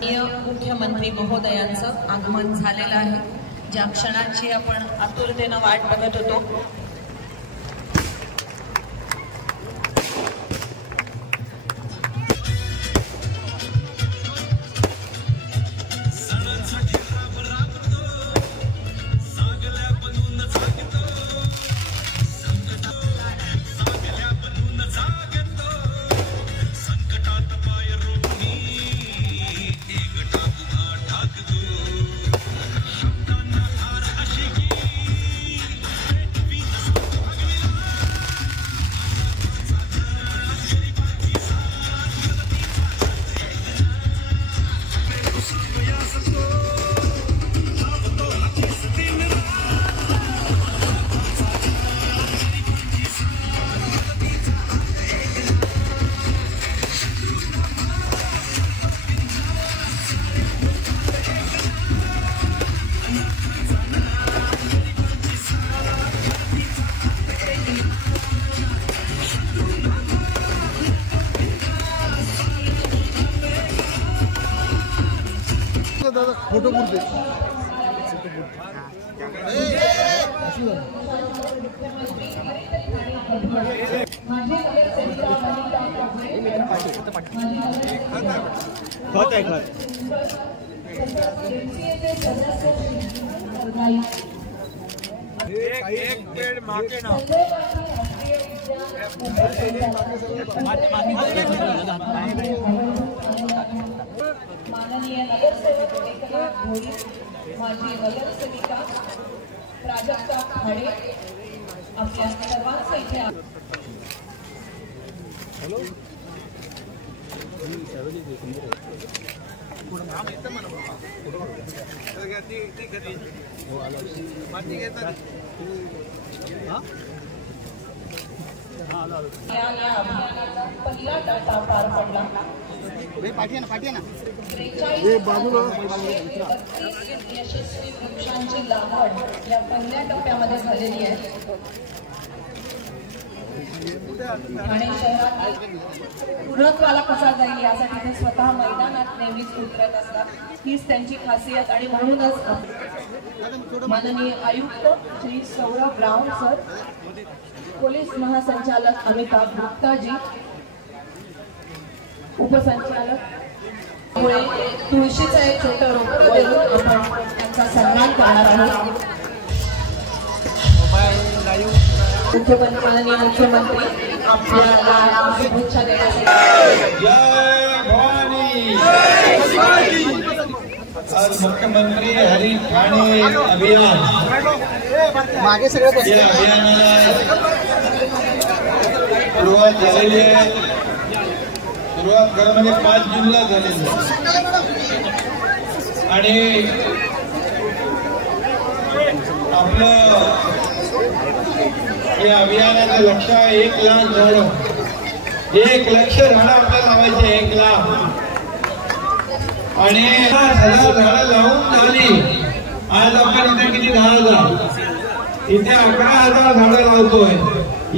मुख्यमंत्री महोदयांचं आगमन झालेलं आहे, ज्या क्षणाची आपण आतुरतेने वाट बघत होतो। फोटो पुरते एक पेड़ माके ना माननीय नगरसेवक एकनाथ भोईर, माजी नगरसेविका प्राजक्ता खाडे, आपल्या सर्वांचं इथे पहिला टप्पा पार पडला। यशस्वी वृक्षांची लागवड या पहिल्या टप्प्यामध्ये झालेली आहे। ठाणे शहरात पूर्णत्वाला कसा जाईल यासाठी ते स्वतः मैदानात नेहमीच उतरत असतात, हीच त्यांची खासियत। आणि म्हणूनच माननीय आयुक्त श्री सौरभ राव सर, पोलीस महासंचालक अमिताभ गुप्ता जी, उपसंचालक तुळशीचा एक छोटा रोपट देऊन आपण त्यांचा सन्मान करणार आहोत। मुख्यमंत्री माननीय मुख्यमंत्री आपल्याला शुभेच्छा देण्यासाठी जय भवानी। आज मुख्यमंत्री हरी ठाणे अभियान मागे सगळे या अभियानाला सुरुवात झालेली आहे। सुरुवात घरामध्ये 5 जूनला झालेली आणि आपलं या अभियानाचं लक्ष आहे 1 लाख झाडं, 1 लक्ष झाडं आपल्याला लावायचे, 1 लाख आणि 10,000 झाडं लावून झाली। आज आपण इथे किती 10,000, इथे 11,000 झाडं लावतोय।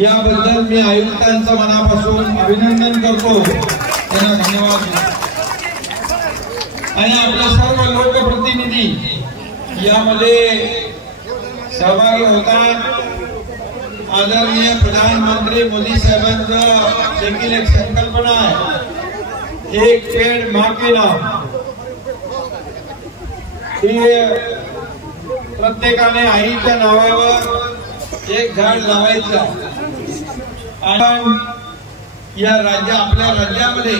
याबद्दल मी आयुक्तांचं मनापासून अभिनंदन करतो, त्यांना धन्यवाद। आणि आपले सर्व लोकप्रतिनिधी यामध्ये सहभागी होतात। आदरणीय प्रधानमंत्री मोदी साहेबांचं देखील एक संकल्पना आहे, एक पेड़ माँ के नाम। प्रत्येकाने आईच्या नावावर 1 झाड लावायचं। आणि या आपल्या राज्यामध्ये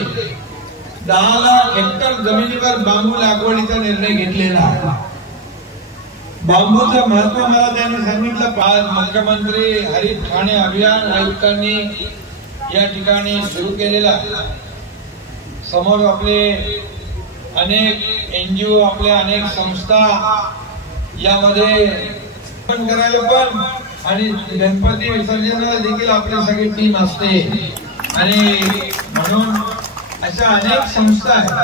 10 लाख हेक्टर जमिनीवर बांबू लागवडीचा निर्णय घेतलेला आहे। बांबूचं महत्व मला त्यांनी सांगितलं। आज मुख्यमंत्री हरी ठाणे अभियान आयुक्तांनी या ठिकाणी सुरू केलेला। समोर आपले अनेक NGO, आपल्या अनेक संस्था यामध्ये पण करायला पण आणि गणपती विसर्जनाला देखील आपली सगळी टीम असते। आणि म्हणून अशा अनेक संस्था आहेत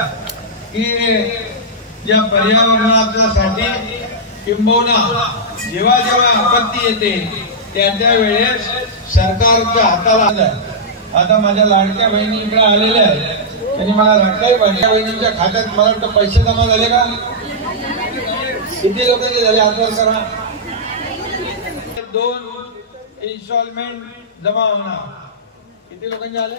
की या पर्यावरणासाठी किंबहुना जेव्हा जेव्हा आपत्ती येते त्या वेळेस सरकारच्या हाताला आता माझ्या लाडक्या बहिणी इकडे आलेल्या आहेत, त्यांनी मला राखलाही पाहिजे. बहिणींच्या खात्यात मला वाटतं पैसे जमा झाले का? किती लोकांचे झाले? हातवर करा. 2 इन्स्टॉलमेंट जमा होणार. किती लोकांचे आले?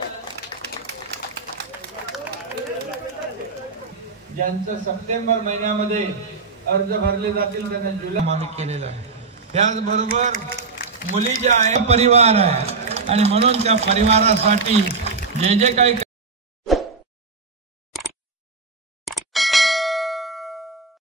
ज्यांचं सप्टेंबर महिन्यामध्ये अर्ज भरले जातील त्यांना जुलै आम्ही केलेला आहे. त्याचबरोबर मुली ज्या आहे परिवार आहे आणि म्हणून त्या परिवारासाठी जे जे काही